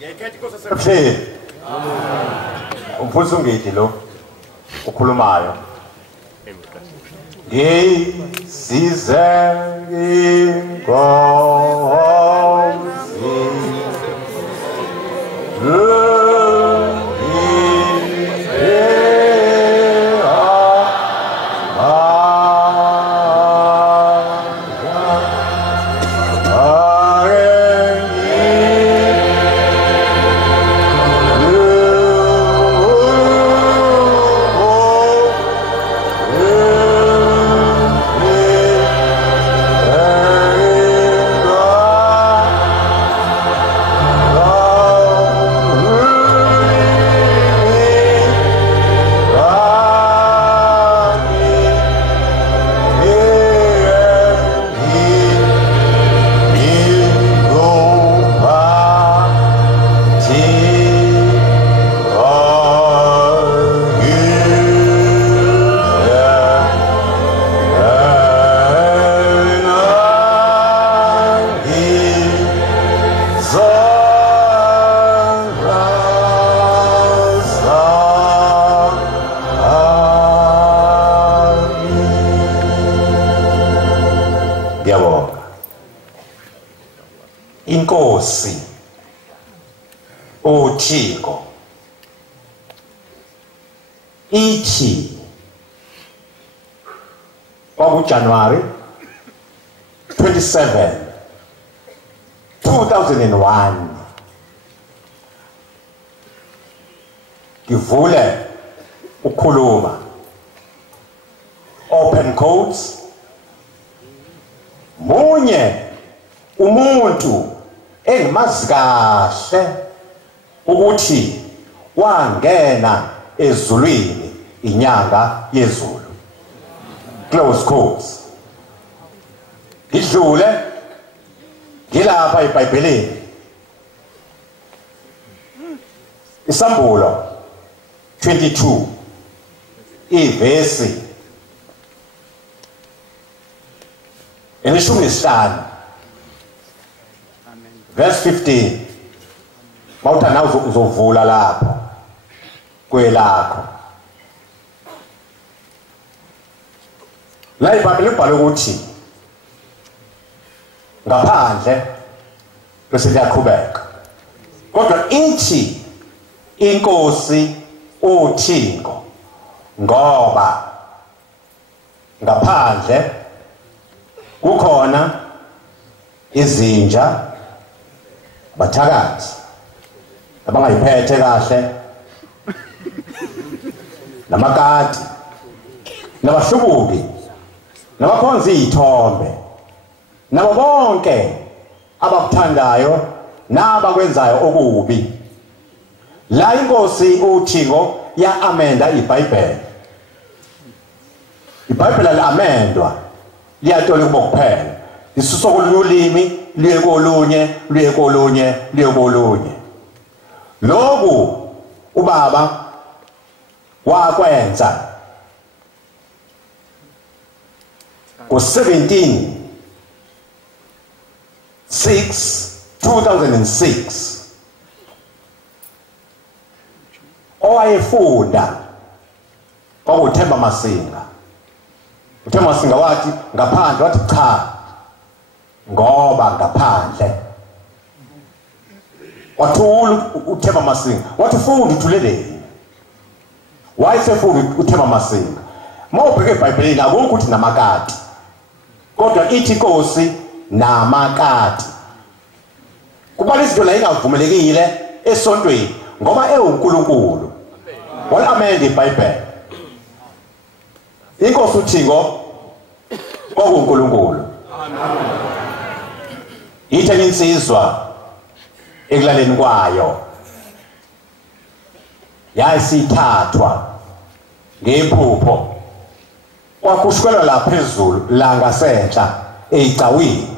Okay. Umfundisi ungidi lo ukhulumayo. Ngisize Inkosi uThixo ithi kwakuJanuary 27 2001 ngivule ukukhuluma open quotes munye umuntu engimazi kahle ukuthi wangena ezulwini inyanga yezulu close quotes ngidlule ngilapha eBhayibhelini Isambulo 22 ivesi elishumi nesihlanu verse 15 mawuthanda uzovula lapho kwelakho la iBhayibheli libhale ukuthi ngaphandle bese liyaqhubeka kodwa ithi inkosi uThixo ngoba ngaphandle kukhona izinja bathakathi abangayiphethe kahle namakati nabahlubuki nabakhonza izithombe nabo bonke abakuthandayo nabakwenzayo okubi la inkosi uThixo ya amenda iBhayibheli la amendwa liyatola kubo kuphela isuso kululimi liye kolunye liye kolunye liye kolunye lokhu ubaba wakwenza ku-17/6/2006 owayefunda kwakuThemba Masinga. uThemba Masinga wathi ngaphandle, wathi cha ngoba ngaphandle. Wathula uThemba Masinga wathi funda uthuleleni. Wayesefunda uThemba Masinga. Mawubheke eBhayibhelini akukho ukuthi namakati, kodwa ithi inkosi namakati. Kuba izinto la ingavumelekile esontweni ngoba ewuNkulunkulu. Walamenda iBhayibheli. Inkosi uThixo kwakuNkulunkulu. Amen. Ithe insizwa ekulaleni kwayo yayisithathwa ngephupho kwakushukela la phezulu la ngasenhla eicawini.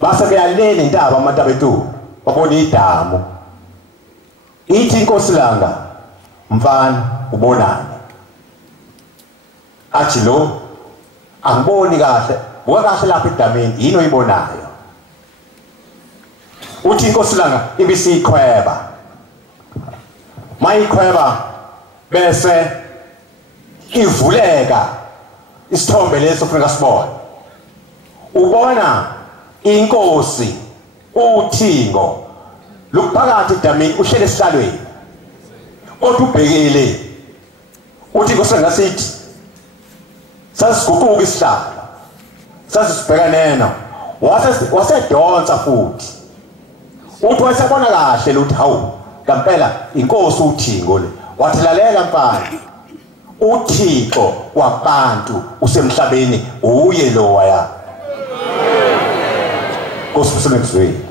Base beyalena intaba amatabetulu babona idamu. Ithi inkosi langa, mfana ubonani? Athi lo angiboni kahle, buka kahle lapha edameni yini oyibonayo? uthi inkosi langa ibisikhweba mayikhweba bese ivuleka isithombe leso kufuneka sibone ubona inkosi uThingo luphakathi edamini uhlele esihlalweni kodwa ubhekile uthi inkosi ngasithi sasiguquka isihlalo sasibheka nena wasedonsa futhi uthi wayesabona kahle luthi hawu ngempela inkosi uThingo le wathi lalela mfana uThixo wabantu usemhlabeni uye lo waya Nkosi usemezweni